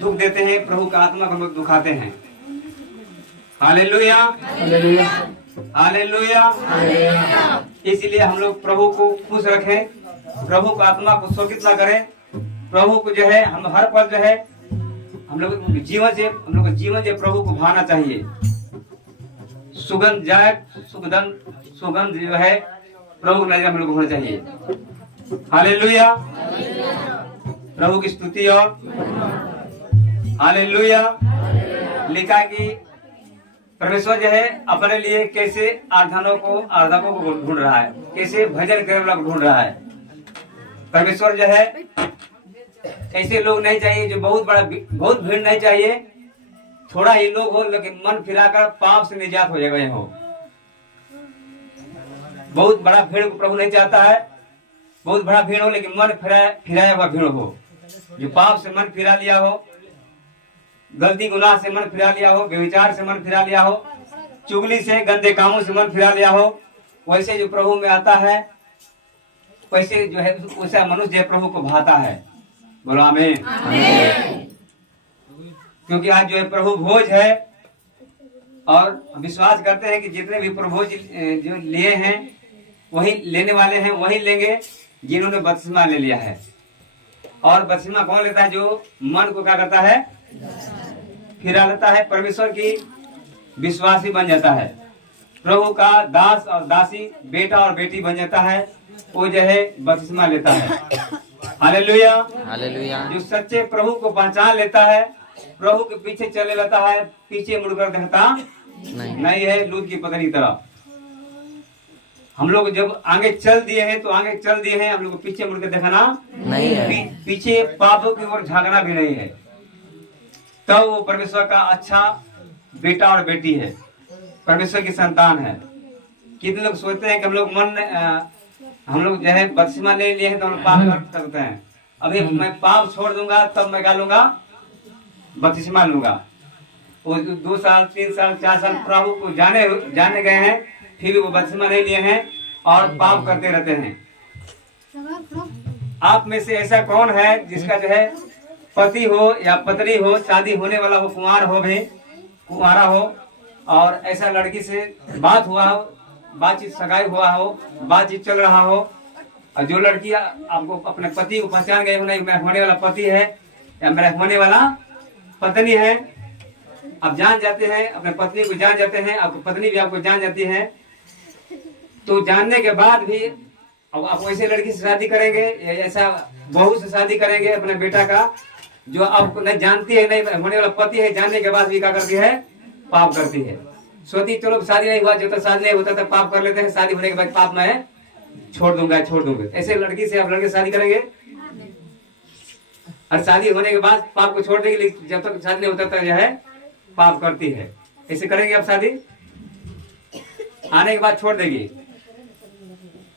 दुख देते हैं, प्रभु का आत्मा को हम लोग दुखाते हैं। Hallelujah, hallelujah. इसलिए हम लोग प्रभु को खुश रखें, प्रभु का आत्मा को शोकित ना करें। प्रभु को जो है हम हर पल जो है हम लोग जीवन से प्रभु को भाना चाहिए। सुगंध जाए सुगंध जो है प्रभु की नजर हम लोग होना चाहिए। हालेलुया, प्रभु की स्तुति और हालेलुया। लिखा कि परमेश्वर जो है अपने लिए कैसे आराधकों को ढूंढ रहा है, कैसे भजन करने वाला को ढूंढ रहा है। परमेश्वर जो है ऐसे लोग नहीं चाहिए जो बहुत भीड़ नहीं चाहिए, थोड़ा ही लोग हो लेकिन मन फिराकर पाप से निजात हो जाएगा। हो बहुत बड़ा भीड़ को प्रभु नहीं चाहता है, बहुत बड़ा भीड़ हो लेकिन मन फिराया हुआ भीड़ हो, जो पाप से मन फिरा लिया हो, गलती गुनाह से मन फिरा लिया हो, व्यभिचार से मन फिरा लिया हो, चुगली से गंदे कामों से मन फिरा लिया हो। वैसे जो प्रभु में आता है, वैसे जो है वैसा मनुष्य प्रभु को भाता है। बोलो आमीन। क्योंकि आज जो है प्रभु भोज है और विश्वास करते हैं कि जितने भी प्रभु जो लिए हैं वही लेने वाले हैं, वही लेंगे जिन्होंने बपतिस्मा ले लिया है। और बपतिस्मा कौन लेता है? जो मन को क्या करता है? फिरा लेता है, परमेश्वर की विश्वासी बन जाता है, प्रभु का दास और दासी, बेटा और बेटी बन जाता है, वो जो है बपतिस्मा लेता है। Hallelujah, hallelujah. जो सच्चे प्रभु को पहचान लेता है, प्रभु के पीछे चले लेता है, पीछे मुड़कर देखता नहीं है लूत की पत्नी की तरह। हम लोग जब आगे चल दिए हैं तो आगे चल दिए हैं, हम लोग पीछे मुड़कर देखना नहीं है, पीछे पापों की ओर झांकना भी नहीं है। तब वो परमेश्वर का अच्छा बेटा और बेटी है, परमेश्वर की संतान है। कितने लोग सोचते हैं कि हम लोग जो है बपतिस्मा ले लिए हैं तो हम पाप कर सकते हैं, अभी मैं पाप छोड़ दूंगा तब मैं क्या लूंगा? बपतिस्मा लूंगा। वो 2 साल 3 साल 4 साल प्रभु को जाने गए हैं, फिर भी वो बपतिस्मा नहीं लिए हैं और पाप करते रहते हैं। आप में से ऐसा कौन है जिसका जो है पति हो या पत्नी हो, शादी होने वाला हो, कुंवारा हो और ऐसा लड़की से बात हुआ हो, बातचीत सगाई हुआ हो, बातचीत चल रहा हो, और जो लड़की आपको अपने पति को पहचान गए हो, नहीं मेरा होने वाला पति है या मेरा होने वाला पत्नी है, आप जान जाते हैं, अपने पत्नी को जान जाते हैं, आपकी पत्नी भी आपको जान जाती है, तो जानने के बाद भी अब आप वैसे लड़की से शादी करेंगे या ऐसा बहू से शादी करेंगे अपने बेटा का, जो आपको नहीं जानती है, नहीं होने वाला पति है, जानने के बाद भी क्या करती है? पाप करती है। सोती चलो शादी नहीं हुआ, जब तक शादी नहीं होता तक पाप कर लेते हैं, शादी होने के बाद पाप मैं छोड़ दूंगा। ऐसे लड़की से आप लड़के शादी करेंगे और शादी होने के बाद पाप को छोड़ देंगे, लेकिन जब तक शादी नहीं होता तक जो है पाप करती है। ऐसे करेंगे आप शादी, आने के बाद छोड़ देगी,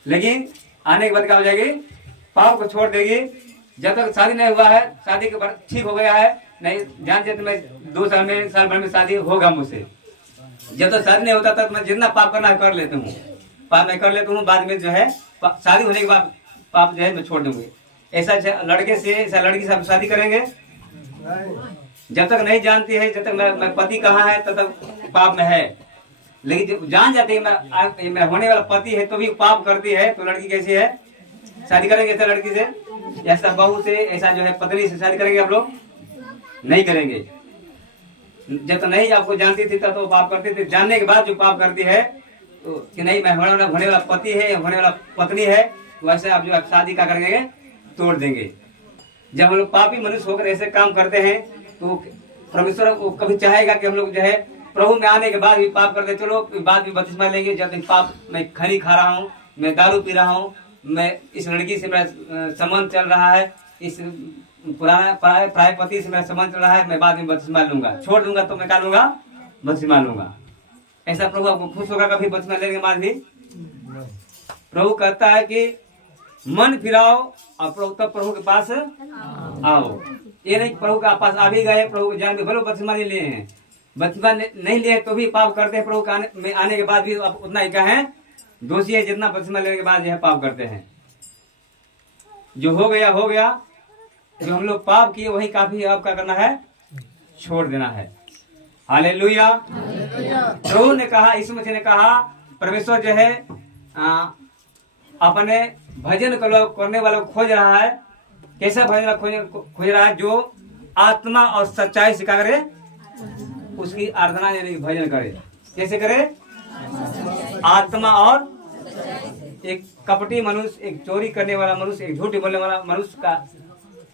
लेकिन आने के बाद क्या हो जाएगी? पाप को छोड़ देगी। जब तक शादी नहीं हुआ है, शादी के बाद ठीक हो गया है, नहीं जानते तो मैं 2 साल भर में शादी होगा मुझसे, जब तक शादी नहीं होता तब मैं जितना पाप करना कर लेता हूँ, पाप मैं कर लेता हूँ, बाद में जो है शादी होने के बाद पाप जो है मैं छोड़ दूंगी। ऐसा लड़के से ऐसा लड़की से आप शादी करेंगे, जब तक नहीं जानती है, जब तक मैं पति कहाँ है तब तक पाप में है, लेकिन जब जान जाती है मैं होने वाला पति है तो भी पाप करती है, तो लड़की कैसी है? शादी करेंगे ऐसा लड़की से? ऐसा बहू से, ऐसा जो है पत्नी से शादी करेंगे आप लोग? नहीं करेंगे। जब तो नहीं आपको जानती थी तब तो पाप करती थी, जानने के बाद जो पाप करती है तो कि नहीं मैं होने वाला पति है, होने वाला पत्नी है, वैसे आप जो शादी का करेंगे तोड़ देंगे। जब हम लोग पापी मनुष्य होकर ऐसे काम करते हैं तो परमेश्वर को कभी चाहेगा कि हम लोग जो है प्रभु में आने के बाद भी पाप करते, चलो बाद में बपतिस्मा लेंगे, जब तक पाप मैं खरी खा रहा हूँ, मैं दारू पी रहा हूँ, मैं इस लड़की से मेरा संबंध चल रहा है, इस प्राय पति से मेरा संबंध चल रहा है, मैं बाद में बपतिस्मा लूंगा, छोड़ दूंगा तो मैं क्या लूंगा? बपतिस्मा लूंगा। ऐसा प्रभु आपको खुश होगा कभी बपतिस्मा लेने के बाद भी? प्रभु कहता है कि मन फिराओ और तब प्रभु के पास आओ। ये नहीं प्रभु के पास आ भी गए, प्रभु जान के बोलो बपतिस्मा नहीं लिए हैं, बपतिस्मा नहीं लिए तो भी पाप करते हैं, प्रभु में आने के बाद भी आप उतना ही क्या है? दोषी है जितना बपतिस्मा लेने के बाद यह पाप करते हैं। जो हो गया, जो हम लोग पाप किए वही काफी अब क्या करना है? छोड़ देना है। हालेलुया। प्रभु ने कहा, यीशु मसीह ने कहा, परमेश्वर जो है अपने भजन करने वालों को खोज रहा है। कैसा भजन खोज रहा है? जो आत्मा और सच्चाई से क्या करे? उसकी आराधना यानी भजन करे। कैसे करे? आत्मा और एक कपटी मनुष्य, एक चोरी करने वाला मनुष्य, एक झूठ बोलने वाला मनुष्य का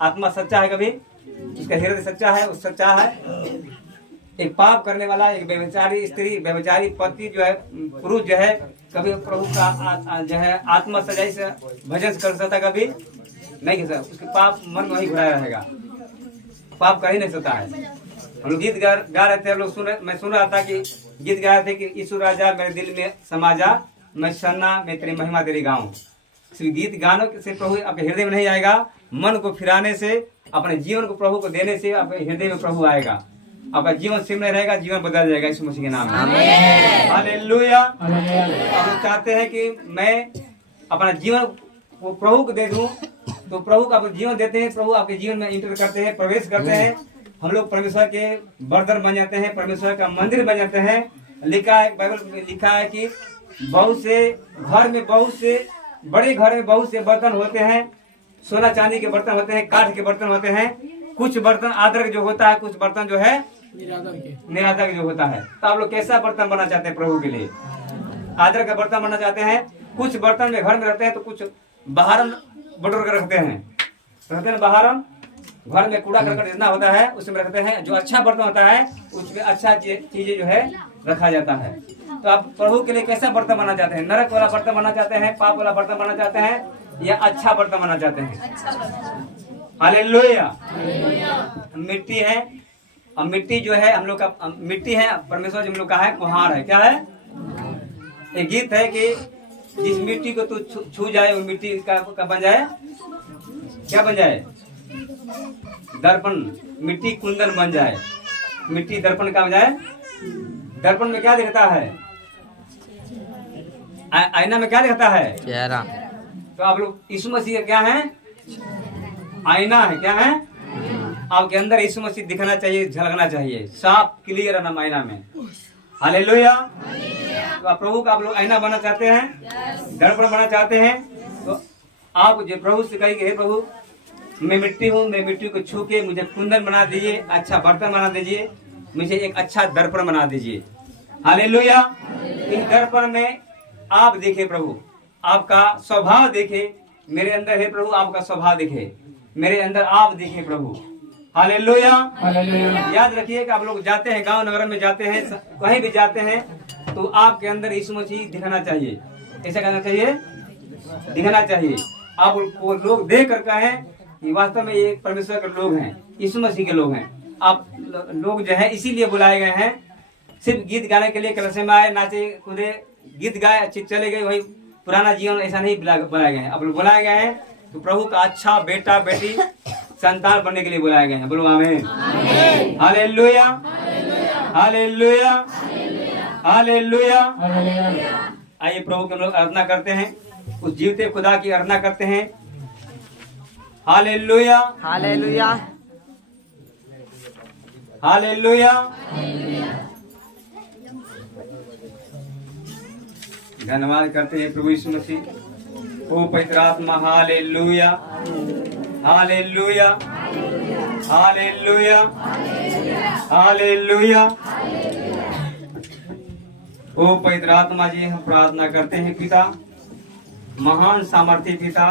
आत्मा सच्चा है, कभी उसका हृदय सच्चा है, उस सच्चा है। एक पाप करने वाला, एक व्यभिचारी स्त्री, व्यभिचारी पति जो है, पुरुष जो है, कभी प्रभु का जो है आत्मा सच्चाई से भजन कर सकता, कभी नहीं कर सकता। उसके पाप मन में वही घुराया रहेगा, पाप कर ही नहीं सकता है। हम लोग गीत गा रहे थे, हम लोग मैं सुन रहा था कि गीत गा रहे थे कि यीशु राजा मेरे दिल में समा जा, मैं सन्ना मैं तेरी महिमा तेरी गाऊं। सिर्फ गीत गानों से प्रभु आपके हृदय में नहीं आएगा, मन को फिराने से, अपने जीवन को प्रभु को देने से आपके हृदय में प्रभु आएगा। आपका जीवन सिमरण रहेगा, जीवन बदल जाएगा यीशु मसीह के नाम में। हालेलुया। हम चाहते हैं कि मैं अपना जीवन वो प्रभु को दे दूं, तो प्रभु का आप जीवन देते हैं, प्रभु आपके जीवन में इंटर करते हैं, प्रवेश करते हैं। हम लोग परमेश्वर के बर्तन बन जाते हैं, परमेश्वर का मंदिर बन जाते हैं। लिखा है, बाइबल में लिखा है कि बहुत से घर में, बहुत से बड़े घर में बहुत से बर्तन होते हैं, सोना चांदी के बर्तन होते हैं, काठ के बर्तन होते हैं। कुछ बर्तन आदर जो होता है, कुछ बर्तन जो है निरादर जो होता है। तो आप लोग कैसा बर्तन बनना चाहते हैं प्रभु के लिए? आदर का बर्तन बनना चाहते हैं। कुछ बर्तन में घर में रहते हैं, तो कुछ बाहर बटोर कर रखते हैं बाहर। घर में कूड़ा करकट जितना होता है उसमें रखते हैं। जो अच्छा बर्तन होता है उसमें अच्छा चीजें जो है रखा जाता है। तो आप प्रभु के लिए कैसा बर्तन बनना चाहते हैं? नरक वाला बर्तन बनना चाहते हैं, पाप वाला बर्तन बनना चाहते हैं, या अच्छा बर्तन बनना चाहते हैं? हालेलुया। मिट्टी है, और मिट्टी जो है हम लोग का मिट्टी है, परमेश्वर जो हम लोग का है कुम्हार है। क्या है? एक गीत है कि जिस मिट्टी को तू छू जाए वो मिट्टी का बन जाए, क्या बन जाए? दर्पण। मिट्टी कुंदन बन जाए, मिट्टी दर्पण का बन जाए। दर्पण में क्या दिखता है? आईना में क्या दिखता है? चेहरा। तो आप लोग यीशु मसीह क्या है? आईना है। क्या है? आपके अंदर यीशु मसीह दिखना चाहिए, झलकना चाहिए, साफ क्लियर आईना में। हालेलुया। तो आप प्रभु का आप लोग आईना बनना चाहते हैं, दर्पण बनना चाहते हैं, तो आप जो प्रभु से कहेंगे, हे प्रभु मैं मिट्टी हूँ, मैं मिट्टी को छू के मुझे कुंदन बना दीजिए, अच्छा बर्तन बना दीजिए, मुझे एक अच्छा दर्पण बना दीजिए। हालेलुया। इस दर्पण में आप देखे प्रभु, आपका स्वभाव देखे मेरे अंदर। है प्रभु आपका स्वभाव देखे मेरे अंदर, आप देखे प्रभु। हालेलुया। याद रखिए कि आप लोग जाते हैं, गांव नगर में जाते हैं, कहीं भी जाते हैं, तो आपके अंदर यीशु मसीह दिखना चाहिए। ऐसा करना चाहिए, दिखना चाहिए। आप वो लोग देख कर कहें कि वास्तव में ये परमेश्वर के लोग हैं, यीशु मसीह के लोग हैं। आप लोग जो है इसीलिए बुलाए गए हैं, सिर्फ गीत गाने के लिए कलश में आए, नाचे कूदे, गीत गाए, अच्छी चले गए, वही पुराना जीवन ऐसा नहीं बुलाए गए हैं। आप लोग बुलाए गए हैं तो प्रभु का अच्छा बेटा बेटी संतान बनने के लिए बुलाए गए हैं। बोलो आमीन। Hallelujah, hallelujah, hallelujah. आइए प्रभु के हम लोग आराधना करते हैं, उस जीवते खुदा की आराधना करते हैं। Hallelujah, hallelujah, hallelujah. धन्यवाद करते हैं प्रभु यीशु मसीह। ओ पवित्र आत्मा, हालेलुया, हालेलुया, हालेलुया, हालेलुया। ओ पवित्र आत्मा जी, हम प्रार्थना करते हैं पिता, महान सामर्थी पिता,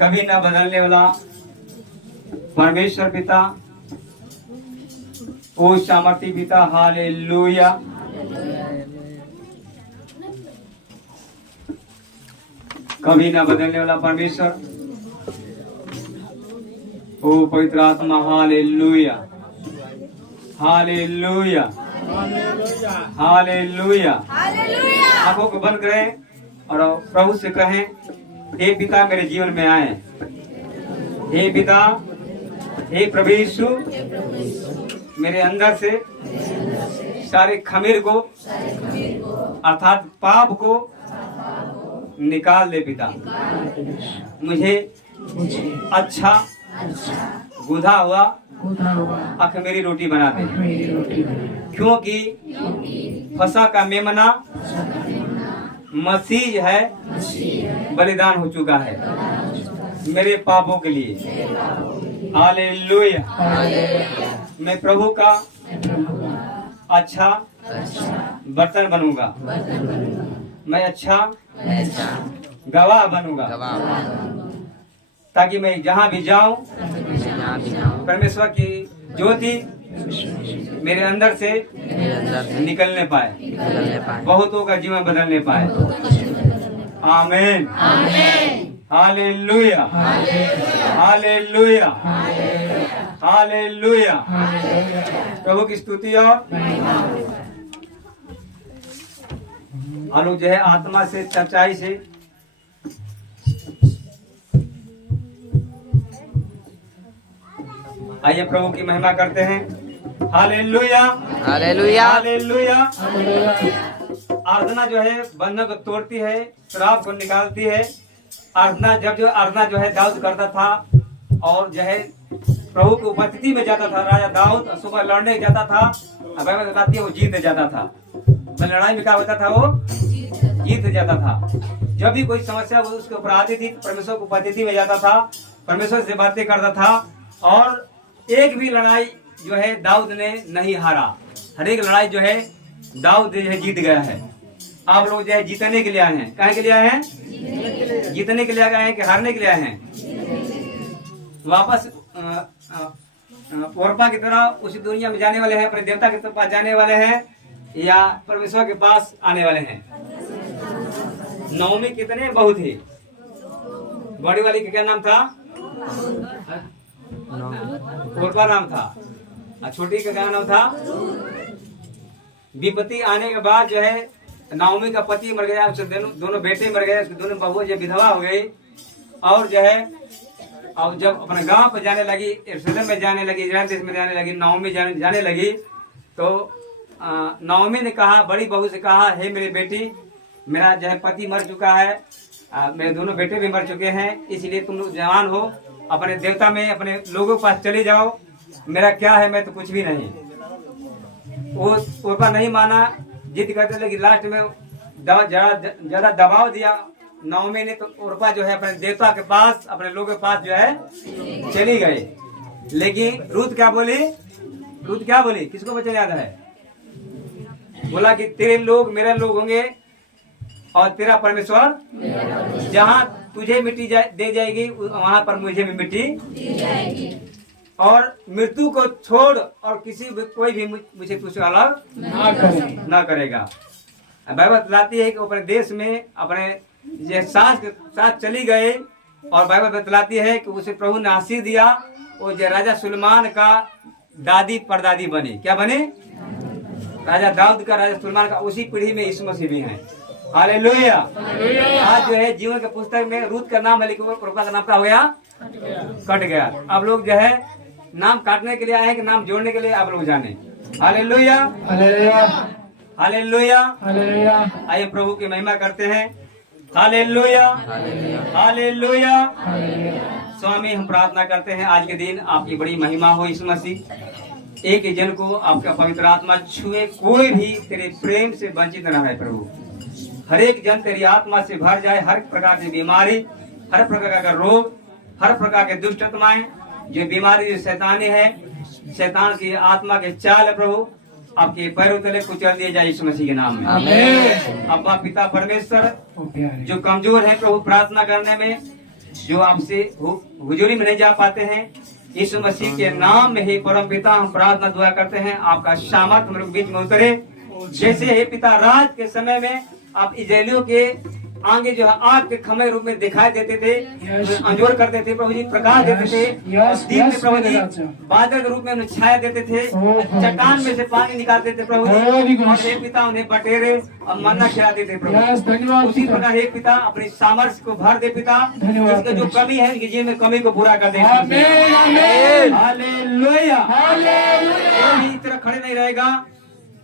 कभी न बदलने वाला परमेश्वर पिता, ओ सामर्थी पिता, हालेलुया। कभी न बदलने वाला परमेश्वर, ओ पवित्र आत्मा, हालेलुया, हालेलुया, हालेलुया। आंखों को बंद करें और प्रभु से कहें, हे पिता मेरे जीवन में आए, हे पिता, हे प्रभु यीशु, मेरे अंदर से सारे खमीर को अर्थात पाप को निकाल दे पिता। मुझे अच्छा गुधा हुआ अख मेरी रोटी बना दे, क्योंकि फसा का मेमना मसीह है, बलिदान हो चुका है मेरे पापों के लिए। हालेलुया। मैं प्रभु का अच्छा बर्तन बनूंगा, मैं अच्छा गवाह बनूंगा, ताकि मैं जहाँ भी जाऊं परमेश्वर की ज्योति मेरे अंदर से निकलने पाए, बहुतों का जीवन बदलने पाए। आमीन। Hallelujah, hallelujah, hallelujah. प्रभु की स्तुति। और हम लोग जो है आत्मा से सच्चाई से आइए प्रभु की महिमा करते हैं। Hallelujah, hallelujah, hallelujah. आराधना जो है बंधन को तोड़ती है, श्राप को निकालती है। आराधना जो है दाऊद करता था, और जो है प्रभु की उपस्थिति में जाता था। राजा दाऊद सुबह लड़ने जाता था, बाइबल बताती है वो जीत जाता था। तो लड़ाई में क्या होता था, वो जीत जाता था। जब भी कोई समस्या उसके ऊपर आती थी, परमेश्वर की उपस्थिति में जाता था, परमेश्वर से बातें करता था, और एक भी लड़ाई जो है दाऊद ने नहीं हारा। हर एक लड़ाई जो है दाऊद जो है जीत गया है। आप लोग जो है जीतने के लिए आए हैं। काहे के लिए आए हैं? जीतने के लिए आए हैं कि हारने के लिए आए हैं? वापस ओरपा की तरह उसी दुनिया में जाने वाले हैं, अपने देवता के पास जाने वाले हैं, या परमेश्वर के पास आने वाले हैं? नवमी कितने बहू थी? बड़ी वाली का क्या नाम था? ओरपा नाम था। छोटी का क्या नाम था? विपत्ति आने के बाद जो है नाओमी का पति मर गया, उसके दोनों बेटे मर गए, उसकी दोनों बहुएं जो विधवा हो गई। और जो है अब जब अपने गांव पर जाने लगी, यरूशलेम में जाने लगी, इजराइल देश में जाने लगी, नाओमी जाने लगी, तो नाओमी ने कहा, बड़ी बहू से कहा, हे मेरी बेटी, मेरा जो है पति मर चुका है, मेरे दोनों बेटे भी मर चुके हैं, इसलिए तुम लोग जवान हो, अपने देवता में अपने लोगों के पास चले जाओ। मेरा क्या है, मैं तो कुछ भी नहीं। वो ओरपा नहीं माना, जिद करते, लेकिन लास्ट में ज्यादा दबाव दिया नाओमी ने, तो ओरपा जो है अपने देवता के पास, अपने लोगों के पास जो है चली गई। लेकिन रूत क्या बोली? रूत क्या बोली? किसको बच्चा याद है? बोला कि तेरे लोग मेरे लोग होंगे, और तेरा परमेश्वर जहाँ तुझे मिट्टी दे जाएगी, वहाँ पर मुझे भी मिट्टी दी जाएगी। और मृत्यु को छोड़ और कोई भी मुझे तुझसे अलग ना करेगा। बाइबल बतलाती है कि अपने देश में अपने सास के साथ चली गए, और बाइबल बतलाती है कि उसे प्रभु ने आशीष दिया। वो जो राजा सुलेमान का दादी परदादी बनी। क्या बने? राजा दाऊद का, राजा सुलेमान का, उसी पीढ़ी में यीशु मसीह भी है। हालेलुया। आज जो है जीवन के पुस्तक में रूत का नाम है, लेकिन ओरपा का नाम क्या हो गया? कट गया। अब लोग जो है नाम काटने के लिए आए हैं कि नाम जोड़ने के लिए? आप लोग जाने। Hallelujah, hallelujah, hallelujah, hallelujah. आइए प्रभु की महिमा करते हैं। Hallelujah, hallelujah. स्वामी, हम प्रार्थना करते हैं आज के दिन आपकी बड़ी महिमा हो यीशु मसीह। एक जन को आपका पवित्र आत्मा छुए, कोई भी तेरे प्रेम से वंचित न रहे प्रभु। हर एक जन तेरी आत्मा से भर जाए। हर प्रकार की बीमारी, हर प्रकार का रोग, हर प्रकार के दुष्ट आत्माएं, जो बीमारी जो शैतानी है, शैतान की आत्मा के चाल है प्रभु, आपके पैरों तले कुचल दिए जाए यीशु मसीह के नाम में। आमीन। अब्बा पिता परमेश्वर, जो कमजोर है प्रभु प्रार्थना करने में, जो आपसे हुजूरी में नहीं जा पाते हैं, यीशु मसीह के नाम में ही परम पिता हम प्रार्थना दुआ करते हैं, आपका सामर्थ हम लोग बीच में उतरे। जैसे हे पिता रात के समय में आप इजरायलियों के आगे जो है आग के खम्भे रूप में दिखाई देते थे, अंजोर करते थे प्रभु जी, प्रकाश देते थे। दिन में प्रभु जी बादल के रूप में उन्हें छाया देते थे, चट्टान में से पानी निकालते थे प्रभु जी, और हे पिता उन्हें बटेरे और मन्ना खिलाते थे प्रभु। उसी प्रकार हे पिता अपनी सामर्थ्य को भर दे पिता, इसके जो कमी है उनके जीवन में कमी को पूरा कर दे। हालेलुया। कोई इस तरह खड़े नहीं रहेगा,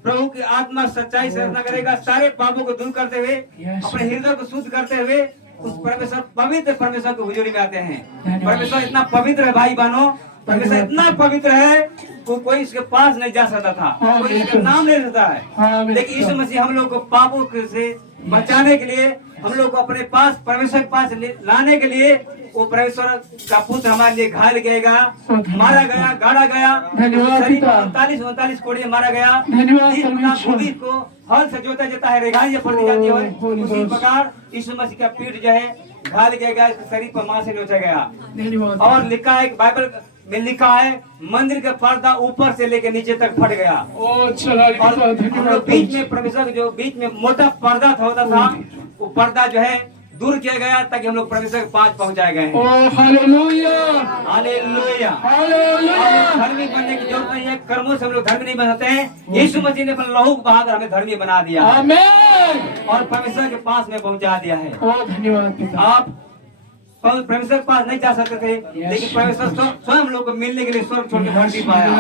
प्रभु की आत्मा सच्चाई से रचना करेगा, सारे पापों को दूर करते हुए, अपने हृदय को शुद्ध करते हुए उस परमेश्वर, पवित्र परमेश्वर को हुजूरी में आते हैं। परमेश्वर इतना पवित्र है भाई बहनों, परमेश्वर इतना पवित्र है वो कोई इसके पास नहीं जा सकता था, कोई इसका नाम ले सकता है। लेकिन यीशु मसीह हम लोग को पापों से बचाने के लिए, हम लोग को अपने पास परमेश्वर के पास लाने के लिए वो परमेश्वर का पुत्र हमारे लिए घायल गएगा, मारा गया, गाड़ा गया, 39 कोड़े मारा गया, भूमि को हल से जोता जाता है, रेगाई पड़ती जाती है, उसी प्रकार यीशु मसीह का पीठ जो है घायल गया, शरीर पर मां से नोचा गया। और लिखा है बाइबल में लिखा है मंदिर का पर्दा ऊपर से लेकर नीचे तक फट गया। और बीच में परमेश्वर जो बीच में मोटा पर्दा होता था, वो पर्दा जो है दूर किया गया ताकि हम लोग परमेश्वर के पास पहुंचाए गए हैं। Hallelujah, hallelujah, hallelujah. धर्मी बनने की जरूरत नहीं है, कर्मों से हम लोग धर्मी नहीं बन सकते हैं। यीशु मसीह ने अपने लहू बहाकर हमें धर्मी बना दिया है आमीन। और परमेश्वर के पास में पहुंचा दिया है। धन्यवाद पिता। आप परमेश्वर के पास नहीं जा सकते थे, लेकिन परमेश्वर स्वयं हम लोग को मिलने के लिए स्वर्ग छोड़ के धरती पर आया।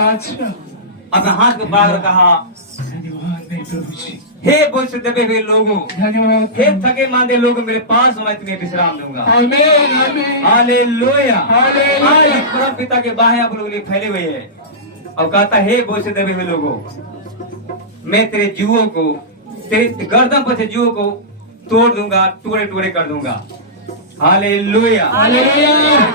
अपने हाथ को बढ़ाकर कहा, हे बोझ से दबे हुए लोगों, हे थके मांदे लोगों, मेरे पास मैं तुम्हें विश्राम दूंगा। हालेलुया। आज परम पिता के बाहें आप लोगों के लिए फैले हुए है और कहता, हे बोझ से दबे हुए लोगों, मैं तेरे जुओं को, तेरे गर्दन पर से जुओं को तोड़ दूंगा, टुकड़े टुकड़े कर दूंगा। हालेलुया।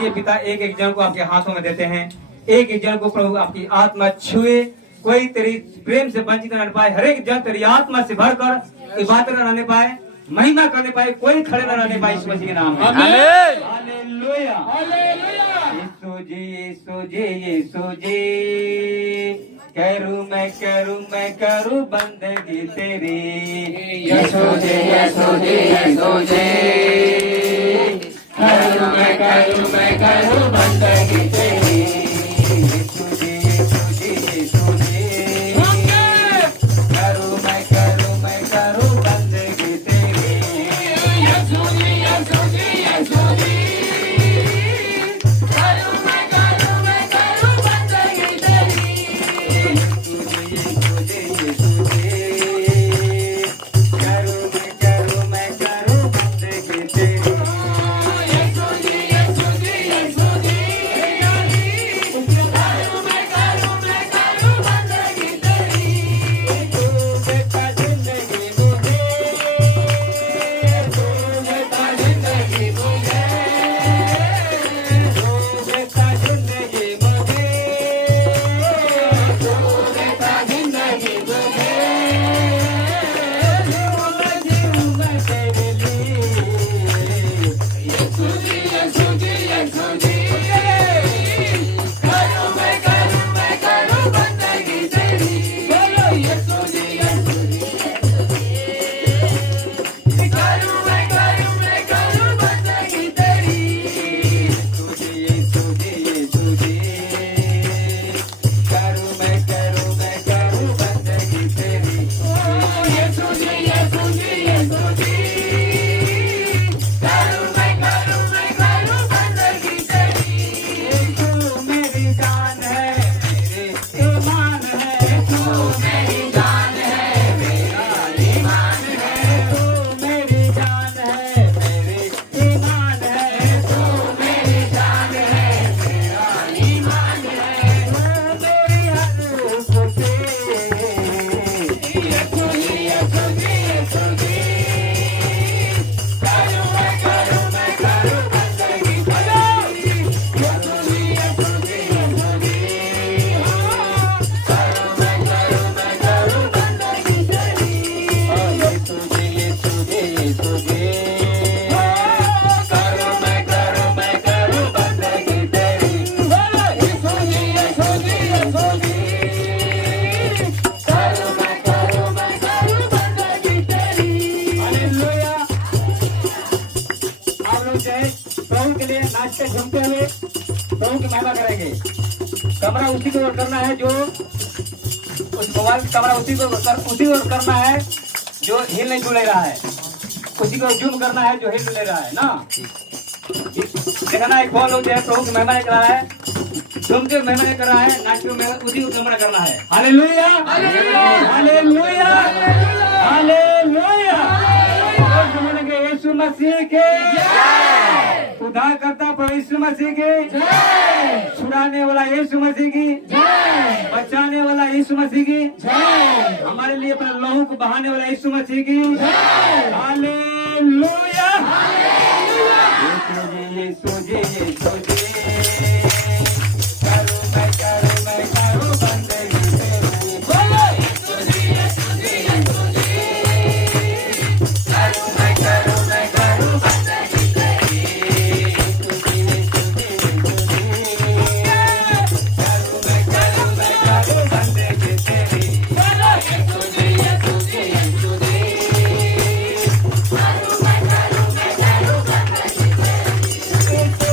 ये पिता एक एक जन को आपके हाथों में देते हैं, एक एक जन को प्रभु आपकी आत्मा छुए, कोई तेरी प्रेम से वंचित न रह पाए, हर एक जन तेरी आत्मा से भरकर इबादत न रहने पाए, महिमा करने पाए, कोई खड़े न रहने पाए, इस मसीह के नाम में। हालेलुया, यीशु जी, यीशु जी, यीशु जी, करूं मैं करूं बंदगी तेरी। यीशु जी, यीशु जी, यीशु जी, करूं मैं करूं बंदगी तेरी। यीशु जी, यीशु जी, यीशु जी, करूं मैं करूं बंदगी तेरी। यीशु जी, यीशु जी, यीशु जी, करूं मैं करूं बंदगी तेरी। यीशु जी, यीशु जी, करूं मैं करूं बंदगी तेरी। प्रभु के लिए नाचते झूमते हुए प्रभु की महिमा करेंगे। कमरा उसी को करना है जो उस मोबाइल कमरा उसी को करना है जो हिल नहीं डुले रहा है, उसी को जूम करना है जो हिल डुले रहा है ना। देखना एक बॉल हो जाए, प्रभु की महिमा नहीं कर रहा है, झूमते महिमा नहीं कर रहा है, नाचते महिमा उसी को कमरा करना है। Hallelujah, hallelujah, hallelujah, hallelujah. Yeshu Masih के जय। उद्धार करता प्रभु यीशु मसीह की, छुड़ाने वाला यीशु मसीह की, बचाने वाला यीशु मसीह की, हमारे लिए अपना लहू को बहाने वाला यीशु मसीह की। हालेलुया। यीशु जी, यीशु जी, करूं मैं करूं बंदगी तेरी। बोलो यीशु जी, यीशु जी, यीशु जी, करूं मैं करूं बंदगी तेरी। यीशु जी, यीशु जी, यीशु जी, करूं मैं करूं बंदगी तेरी। बोलो यीशु जी, यीशु जी, यीशु जी, करूं मैं करूं बंदगी तेरी।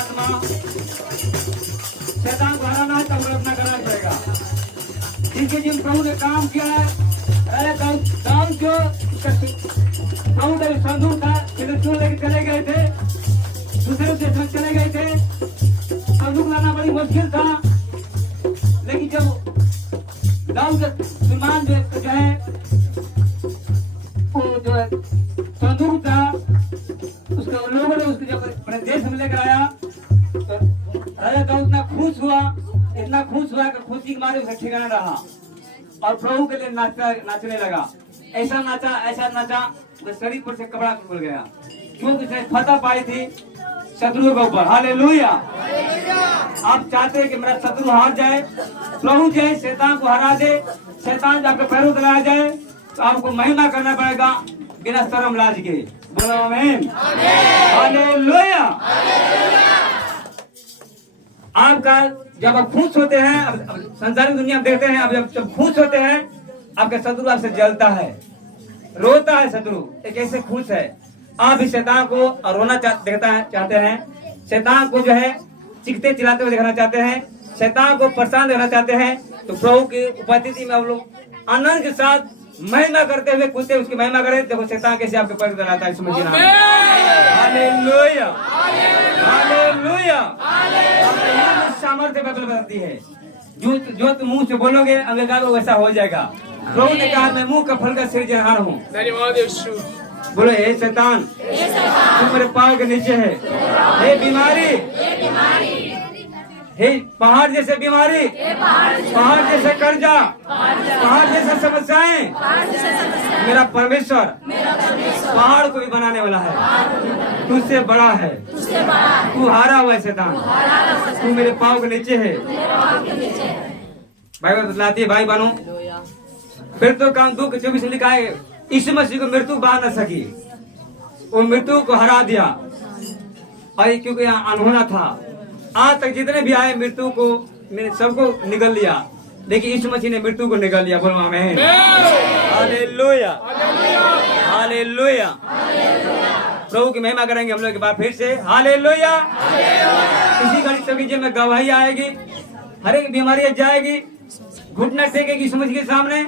आत्मा। शैतान को हराना है तब अपना करना पड़ेगा। जिनके जिन प्रभु ने काम किया है, काम जो प्रभु का साधु था, फिलिस्तीन लेके चले गए थे, दूसरे देश में चले गए थे, संदूक लाना बड़ी मुश्किल था। लेकिन जब दाऊद का सुलेमान जो है वो जो है संदूक था, उसके लोगों ने उसको जब अपने देश में लेकर आया तो राजा दाऊद इतना खुश हुआ कि खुशी के मारे उसे ठिकाना रहा और प्रभु के लिए नाचने लगा। ऐसा नाचा कि शरीर पर से कपड़ा खुल गया, क्योंकि उसने फतह पाई थी शत्रु के ऊपर। हालेलुया। आप चाहते हैं कि मेरा शत्रु हार जाए, प्रभु जो है शैतान को हरा दे, शैतान आपके पैरों तलाया जाए, तो आपको महिमा करना पड़ेगा बिना शर्म लाज के। बोलो आमीन। हालेलुया। आपका जब आप खुश होते हैं, अब संसारिक दुनिया में देखते हैं, अब जब खुश होते हैं आपका शत्रु आपसे जलता है, रोता है शत्रु, एक ऐसे खुश है। आप भी शैतान को रोना चाहते हैं, शैतान को जो है चीखते चिल्लाते हुए देखना चाहते हैं, शैतान को परेशान देखना चाहते हैं, तो प्रभु की उपस्थिति में आप लोग आनंद के साथ महिमा करते हुए कूदते उसकी महिमा करें। देखो शैतान कैसे आपके पैर दलाता है, समझिए ना। Hallelujah, hallelujah. सामर्थ्य बदलती है, जो तुम मुंह से बोलोगे अंगीकार वैसा हो जाएगा। प्रभु ने कहा मैं मुंह का फल का सृजनहार हूँ। बोलो हे शैतान, तू मेरे पाँव के नीचे है। हे बीमारी, हे पहाड़ जैसे बीमारी, पहाड़ जैसे कर्जा, पहाड़ जैसे समस्याएं, मेरा परमेश्वर पहाड़ को भी बनाने वाला है, तुझसे बड़ा है, तू हारा हुआ है शैतान, तू मेरे पाँव के नीचे है। भाई बतलाती है भाई बनो, फिर तो काम 2:24 लिखा है, यीशु मसीह को मृत्यु बहा न सकी, वो मृत्यु को हरा दिया। और क्योंकि यहाँ अनहोना था, आज तक जितने भी आए मृत्यु को मैंने सबको निगल लिया, लेकिन यीशु मसीह ने मृत्यु को निगल लिया। बोलो आमीन। Hallelujah, hallelujah. प्रभु की महिमा करेंगे हम लोग के बाद फिर से। हालेलुया। इसी घड़ी सभी जब में गवाही आएगी, हर एक बीमारी जाएगी, घुटना टेकेगी यीशु मसीह के सामने।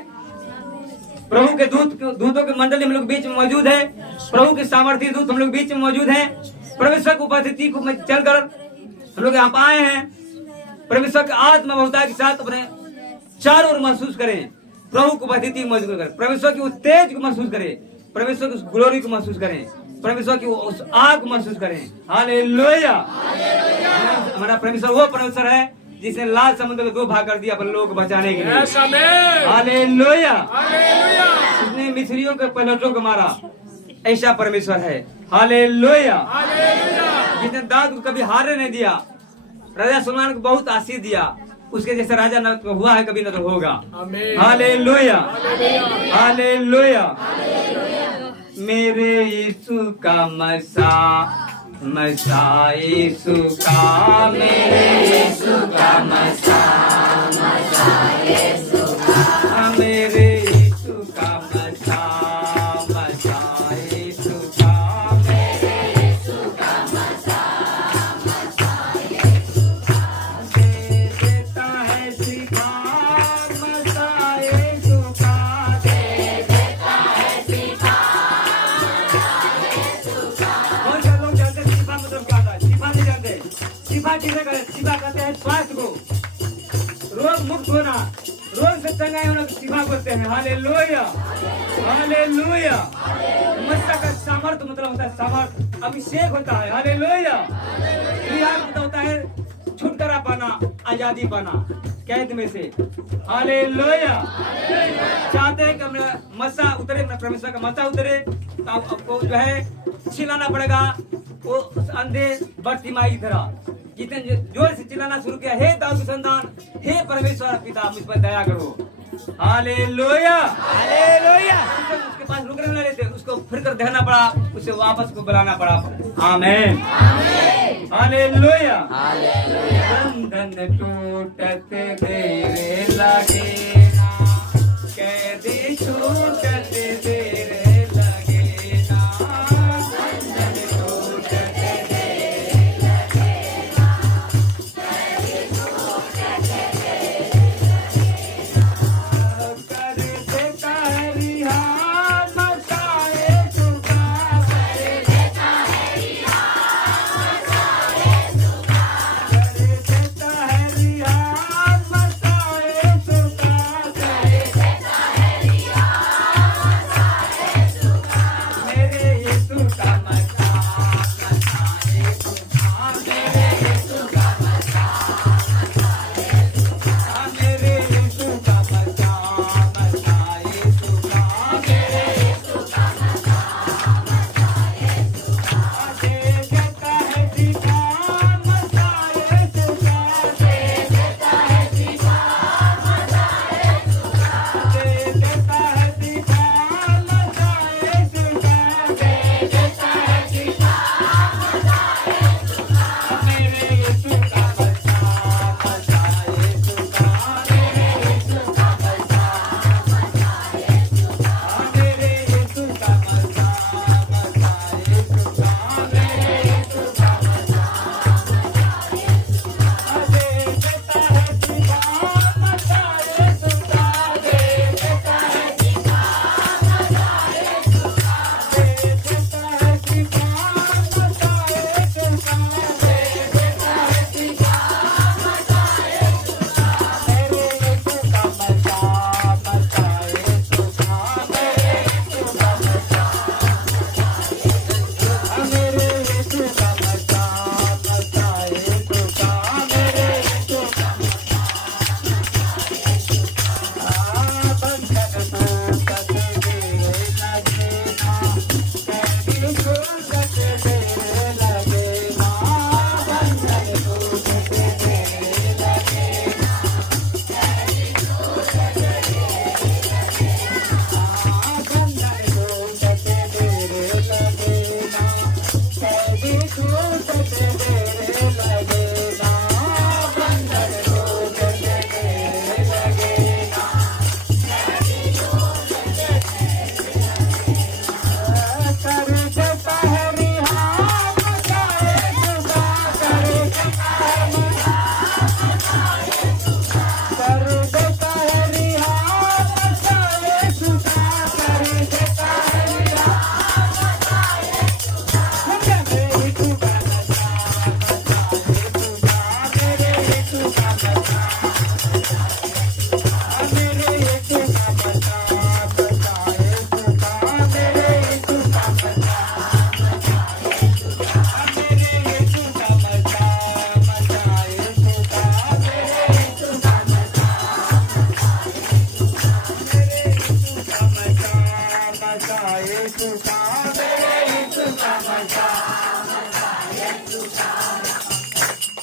प्रभु के दूतों के मंडली हम लोग बीच में मौजूद है, प्रभु के सामर्थ्य दूत हम लोग बीच में मौजूद हैं। परमेश्वर की उपस्थिति को में चलकर हम लोग यहाँ आए हैं। परमेश्वर की आत्मा बहुतायत के साथ अपने चारों ओर महसूस करें, प्रभु की उपस्थिति महसूस करें, परमेश्वर की उस तेज को महसूस करें, परमेश्वर की उस ग्लोरी को महसूस करें, परमेश्वर की उस आग को महसूस करें। हालेलुया। हमारा परमेश्वर वो परमेश्वर है जिसने लाल समुद्र को 2 भाग कर दिया अपन लोगों को बचाने के लिए। हालेलुया। उसने मिस्रियों के पलटों को मारा, ऐसा परमेश्वर है। हालेलुया। जिसने दाऊद को कभी हारने नहीं दिया, राजा सुलेमान को बहुत आशीष दिया, उसके जैसे राजा न तो हुआ है कभी न तो होगा। Hallelujah, hallelujah. मेरे यीशु का मसा यीशु का, मेरे यीशु का मसा यीशु का, मेरे यीशु का मसा यीशु का, मेरे यीशु का मसा यीशु का, दे देता है शिफा मसा यीशु का, दे देता है शिफा यीशु का। लोग जानते शिफा मतलब क्या होता है? शिफा नहीं जानते। शिफा कहते हैं स्वास्थ्य को, रोग मुक्त होना, रोग से चंगाई होना को शिफा करते हैं। Hallelujah, hallelujah. मस्सा का सामर्थ मतलब होता है सामर्थ, अभिषेक होता है। हालेलुया। क्रिया मतलब होता है छुटकारा पाना, आजादी पाना कैद में से। हालेलुया। चाहते हैं कि मेरा मस्सा उतरे, मेरा परमेश्वर का मस्सा उतरे, तो आपको जो है चिल्लाना पड़ेगा वो उस अंधे बर्तिमाई की तरह। जितने जोर से चिल्लाना शुरू किया, हे दाऊद के संतान, हे परमेश्वर पिता मुझ पर दया करो। Hallelujah, hallelujah. उसके पास रुकने वाले थे, उसको फिर कर देखना पड़ा, उसे वापस को बुलाना पड़ा। आमीन, हालेलुया। बंधन टूटते देर लगे ना, कैदी छूटते देर लगे ना, बंधन टूटते देर लगे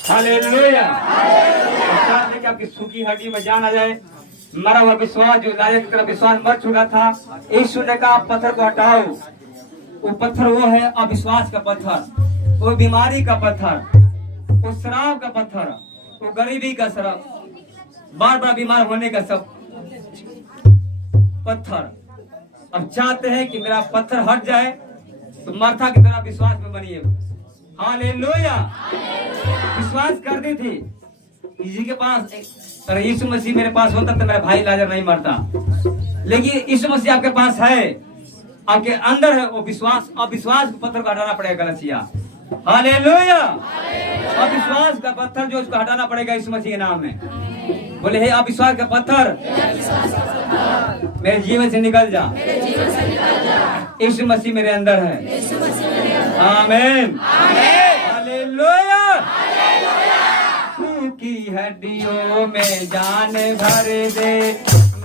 हालेलुया। साथ में कि आपकी सूखी हड्डी में जान आ जाए, मरा हुआ विश्वास, जो लाजर की तरह विश्वास मर चुका था, यीशु ने कहा पत्थर को हटाओ। वो पत्थर वो है अविश्वास का पत्थर, वो बीमारी का पत्थर, वो शराब का पत्थर, वो गरीबी का शराब, बार बार बीमार होने का सब पत्थर। अब चाहते हैं कि मेरा पत्थर हट जाए, तो मार्था की तरह विश्वास में बनिए। हालेलुया। विश्वास करती थी किसी के पास, अरे यीशु मसीह मेरे पास होता तो मेरा भाई लाजर नहीं मरता, लेकिन यीशु मसीह आपके पास है, आपके अंदर है वो विश्वास। अविश्वास के पत्थर को हटाना पड़ेगा गलतियां। हालेलुया। अविश्वास का पत्थर जो उसको हटाना पड़ेगा यीशु मसीह के नाम में। बोले हे अविश्वास का पत्थर मेरे जीवन से निकल जा, यीशु मसीह मेरे अंदर है। आमीन। हालेलुया। सूखी हड्डियों में जान भर दे,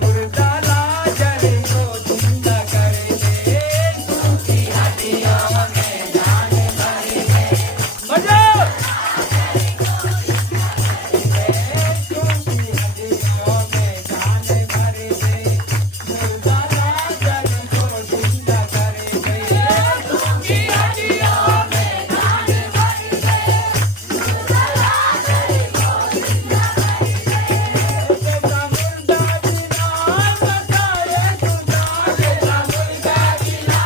मुर्दा लाजर को जिंदा कर दे। सूखी हड्डियों में जान भर दे, बजाओ। सूखी हड्डियों में जान भर दे, मुर्दा लाजर को जिंदा कर दे। सूखी हड्डियों में जान भर दे, मुर्दा लाजर को जिंदा कर दे। बेटा मुर्दा जिला बसाए खुदा, बेटा मुर्दा जिला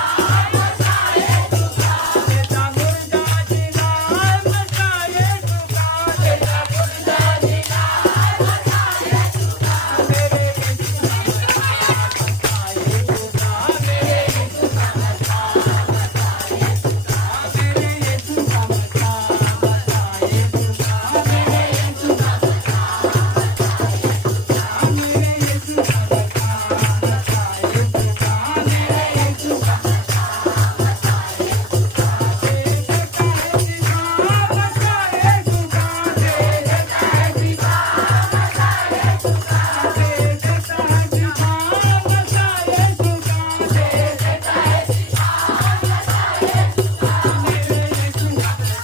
बसाए खुदा, बेटा मुर्दा जिला बसाए खुदा, बेटा मुर्दा जिला बसाए खुदा। मेरे यीशु का बसाए खुदा, मेरे यीशु का बसाए खुदा, मेरे यीशु का बसाए खुदा, मेरे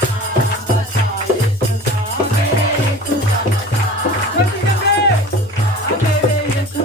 यीशु का मेरे यीशु का बसाए खुदा, मेरे यीशु का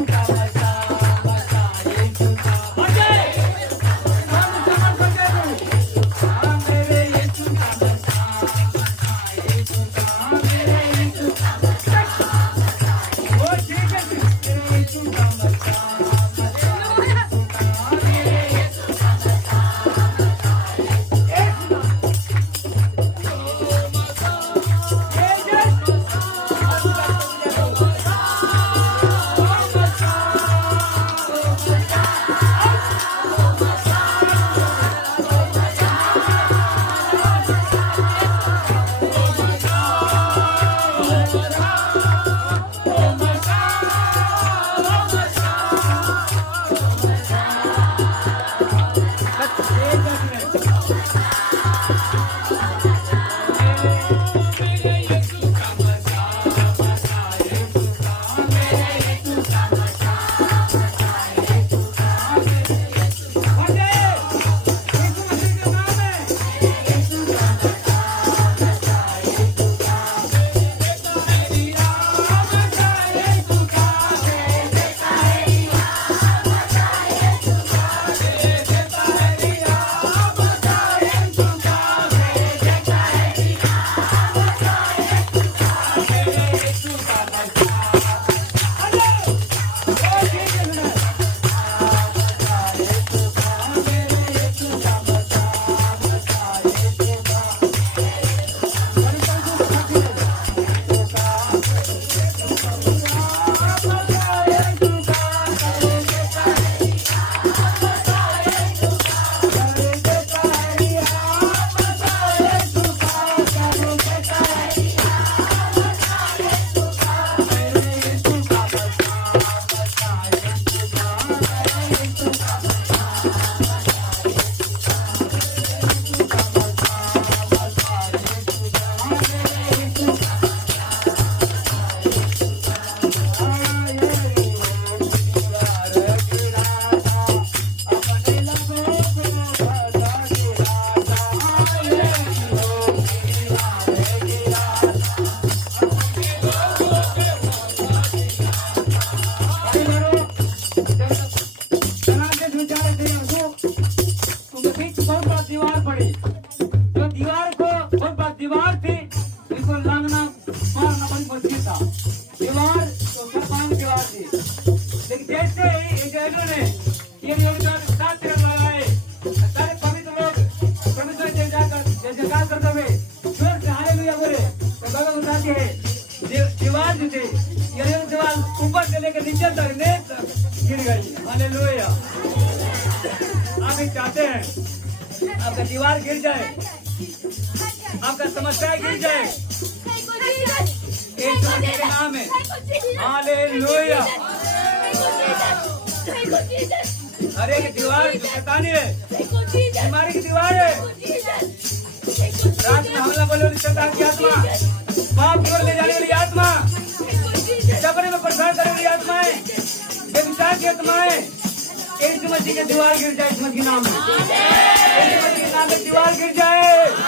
जयकार करते हुए जोर से हालेलुया बोले तो बाबा बताते हैं दीवार जो थी ये दीवार ऊपर से लेकर नीचे तक ने गिर गई। हालेलुया। आप ये चाहते हैं आपका दीवार गिर जाए, आपका समस्या गिर जाए, यीशु मसीह के नाम में। हालेलुया। हर एक दीवार जो शैतानी है, बीमारी की दीवार है, रात में हमला बोले वाली शैतान की आत्मा, पाप की ओर ले जाने वाली आत्मा, जबरे में परेशान करने वाली आत्माएं, बेविचार की आत्माएं, यीशु मसीह की दीवार गिर जाए। यीशु मसीह के नाम में, यीशु मसीह के नाम में दीवार गिर जाए।